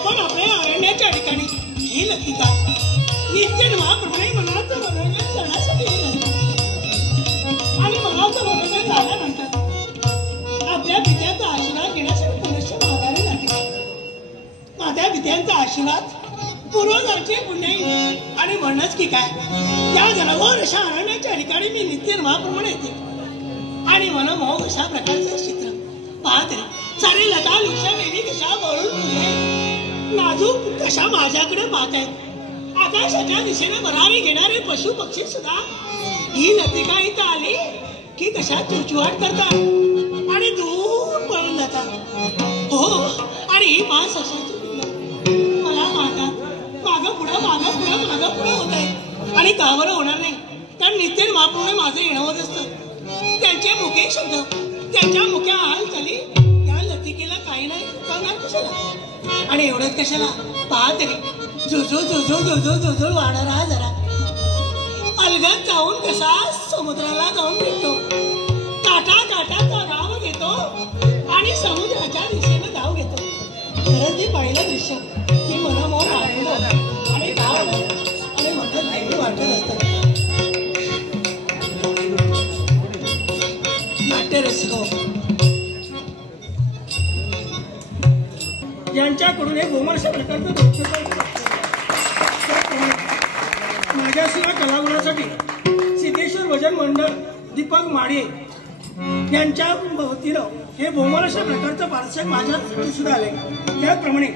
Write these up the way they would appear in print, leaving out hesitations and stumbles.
आपण आपल्या अरण्याच्या ठिकाणी ही लतिका नित्य नावाप्रमाणे मनाचं मनोरंजन करण्यासाठी आणि मनाचं मनोरंजन झाल्यानंतर आपल्या पित्याचा आशीर्वाद घेण्यासाठी मनुष्य माघारी जाते. माझ्या पित्यांचा आशीर्वाद पूर्वजांचे पुण्याई आणि म्हणणंच की काय त्या घरावर अशा अरण्याच्या ठिकाणी मी नित्य नावाप्रमाणे येते आणि मनमोहक अशा प्रकारचं चित्र पाहते. सारे लता लुक्षा वेली कशा वळून नाजूक कशा माझ्याकडे पाहत आहेत. आकाशाच्या दिशेने भरारी घेणारे पशु पक्षी सुद्धा ही लतिका इथं आली की कशा चुचवाट करतात आणि दूर पळून जातात. हो आणि ही पाच अशाची मला पाहतात मागं पुढं होत आहे आणि का बरं होणार नाही कारण नित्य महाप्रमाणे माझं येणं होत असतं. त्यांचे मुखे शब्द त्यांच्या मुख्या हालचाली त्या लतिकेला काही नाही करणार कशाला आणि एवढंच कशाला पाहते जुजू वाढरा जरा अलगद जाऊन कसा समुद्राला जाऊन भेटतो. काटाचा राव घेतो आणि समुद्राच्या दिशेने धाव घेतो. खरंच ते पहिलं दृश्य की मनमोहन आणि धाव आणि म्हणत नाही वाटत असतात. नाट्यरसिक यांच्याकडून एक गोमर्ष प्रकारचं माझ्याशिवाय कलागुणासाठी सिद्धेश्वर भजन मंडळ दीपक माडे यांच्या वतीनं हे भोमर अशा प्रकारचं पार्श्वक माझ्या सुद्धा आले. त्याप्रमाणे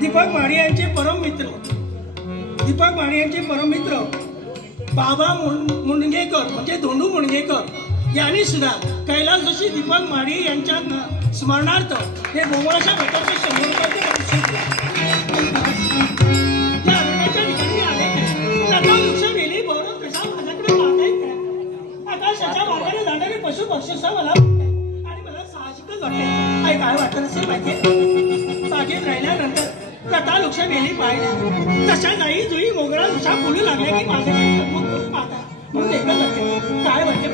दीपक माडे यांचे परम मित्र बाबा मुंडगेकर म्हणजे धोंडू मुंडगेकर यांनी सुद्धा कैलास जोशी दीपक माडे यांच्या स्मरणार्थ हे भोमर अशा प्रकारचे 100 रुपयाचे पशु पक्षीचा मला आणि मला साहजिकच वाटते. काय वाटत असेल माहितीये बागेत राहिल्यानंतर लता वृक्ष वेली पाहिल्या तशा जाई जुई मोगरा जशा फुलू लागल्या की माझे पाहता म्हणून एकच वाटते काय वाटते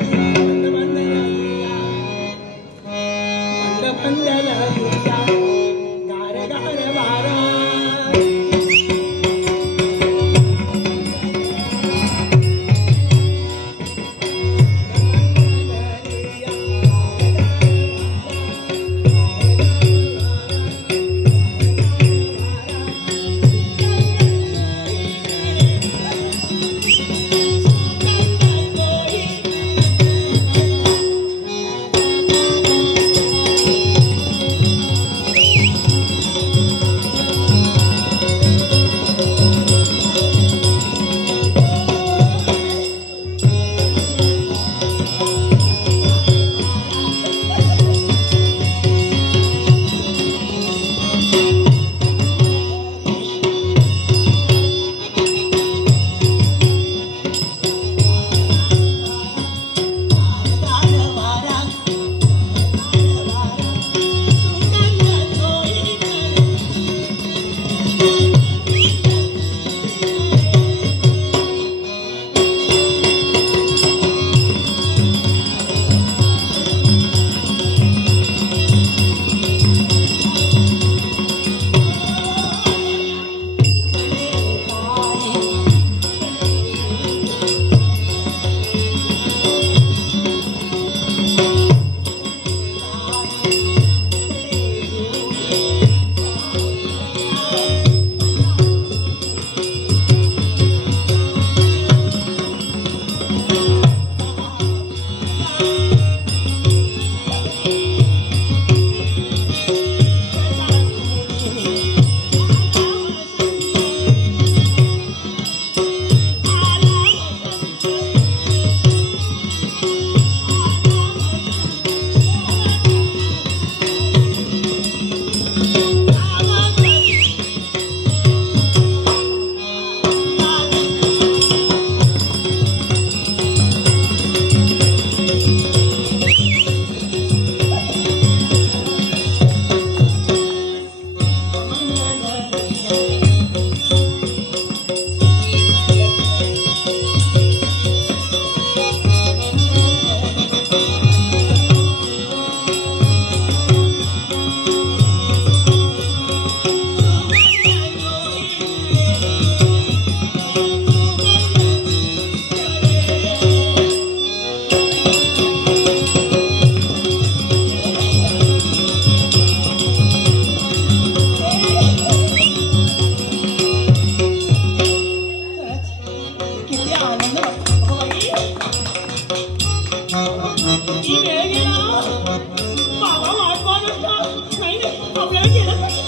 आनंद वाटतो. बाई, ही वेळ गेला. बाबा वाट पाहत असता. नाही नाही, आपल्याला गेलं पाहिजे.